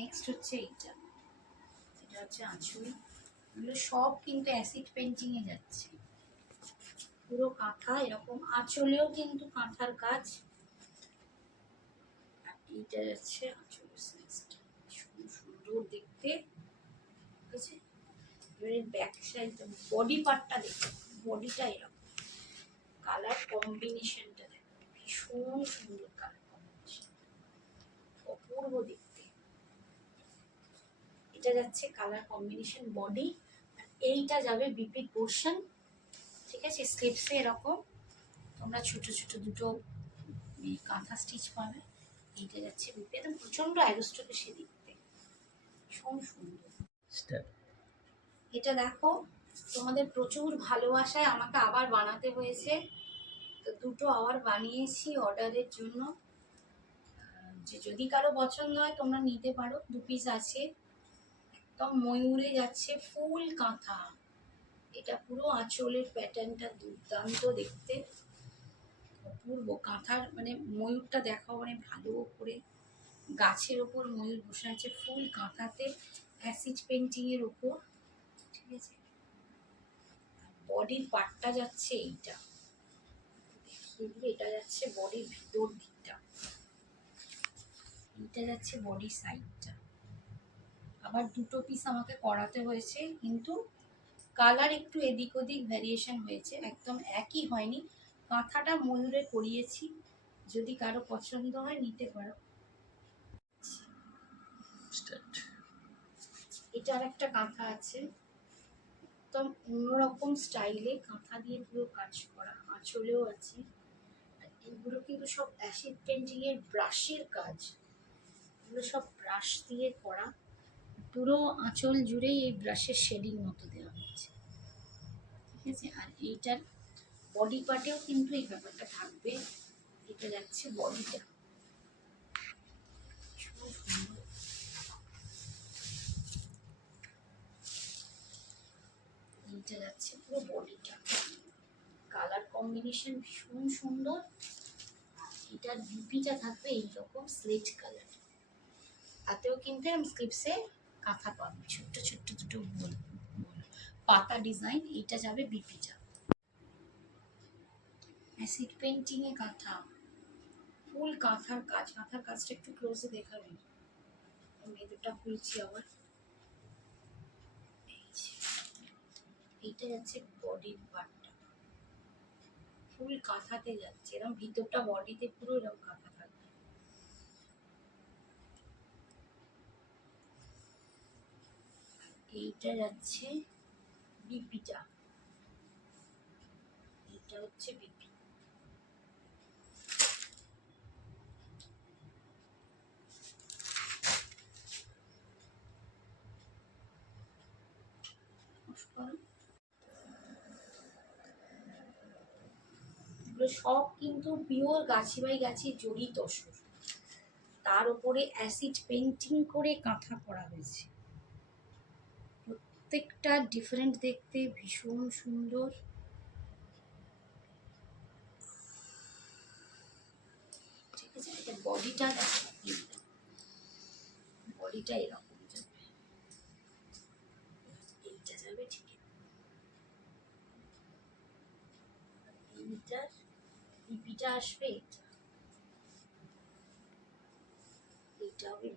Next হচ্ছে এইটা, এটা হচ্ছে আঁচল। এগুলো সব কিন্তু অ্যাসিড পেন্টিং এ যাচ্ছে, পুরো কাঁথা এরকম। আঁচলেও কিন্তু কাঁথার কাজ। আর এইটা যাচ্ছে আঁচলের সাইজটা, সুন্দর দেখতে, ঠিক আছে। এবারে ব্যাক সাইডটা, বডি পার্টটা দেখো, বডিটা এরকম, কালার কম্বিনেশনটা দেখো, ভীষণ সুন্দর কালার কম্বিনেশন, অপূর্ব দেখতে। এটা যাচ্ছে কালার কম্বিনেশন বডি, আর এইটা যাবে বিপির পোর্শন, ঠিক আছে। স্লিপসে এরকম তোমরা ছোট ছোট দুটো কাঁথা স্টিচ পাবে। এইটা যাচ্ছে বিপি, একদম প্রচন্ড অ্যারিস্টোক্রেসি দেখতে, ভীষণ সুন্দর। এটা দেখো, তোমাদের প্রচুর ভালোবাসায় আমাকে আবার বানাতে হয়েছে, তো দুটো আবার বানিয়েছি অর্ডারের জন্য। যে যদি কারো পছন্দ হয় তোমরা নিতে পারো, 2 পিস আছে। একদম ময়ূরে যাচ্ছে ফুল কাঁথা, এটা পুরো আঁচলের প্যাটার্নটা দুর্দান্ত দেখতে, অপূর্ব। কাঁথার মানে ময়ূরটা দেখাও, মানে ভালো করে গাছের ওপর ময়ূর বসে আছে ফুল কাঁথাতে, অ্যাসিড পেন্টিং এর ওপর, ঠিক আছে। বডির পার্টটা যাচ্ছে এইটা, এটা যাচ্ছে বডির ভিতর দিকটা, এটা যাচ্ছে বডি সাইডটা। আবার দুটো পিস আমাকে করাতে হয়েছে, কিন্তু কালার একটু এদিক ওদিক ভ্যারিয়েশন হয়েছে, একদম একই হয়নি। কাঁথাটা ময়ূরে করিয়েছি, যদি কারো পছন্দ হয় নিতে পারো। এটা আর একটা কাঁথা আছে, একদম অন্যরকম স্টাইলে কাঁথা দিয়ে পুরো কাজ করা, আঁচলেও আছে। আর এগুলো কিন্তু সব অ্যাসিড পেন্টিং এর ব্রাশের কাজ, এগুলো সব ব্রাশ দিয়ে করা, পুরো আঁচল জুড়েই এই ব্রাশের শেডিং মতো দেওয়া হচ্ছে, ঠিক আছে। আর এইটার বডি পার্টেও কিন্তু এই ব্যাপারটা থাকবে, এটা যাচ্ছে বডিটা, এইটা যাচ্ছে পুরো বডিটা, কালার কম্বিনেশন ভীষণ সুন্দর। এটার বিপিটা থাকবে এইরকম স্লেট কালার, তাতেও কিন্তু এরকম স্লিপসে কাঁথা পাবে, ছোট্ট ছোট্ট দুটো পাতা ডিজাইন। এইটা যাবে বিপিটা, অ্যাসিড পেন্টিং এ কাঁথা, ফুল কাঁথার কাজ। কাঁথার কাজটা একটু ক্লোজে দেখাবে, আমি দুটো খুলছি আবার। এইটা যাচ্ছে বডির পার্টটা, ফুল কাঁথাতে যাচ্ছে, এরকম ভিতরটা বডিতে পুরো এরকম কাঁথা থাকবে। এইটা যাচ্ছে বিপিটা, এটা হচ্ছে বিপি। সব কিন্তু পিওর গাছি বাই গাছি জড়ি তসর, তার উপরে অ্যাসিড পেন্টিং করে কাঁথা করা হয়েছে, প্রত্যেকটা ডিফারেন্ট দেখতে, ভীষণ সুন্দর। ঠিক আছে, এটা বডিটা দেখো, বডিটা এরকম যাবে, এইটা যাবে, ঠিক আছে। এইটার বিপিটা আসবে, এটা হবে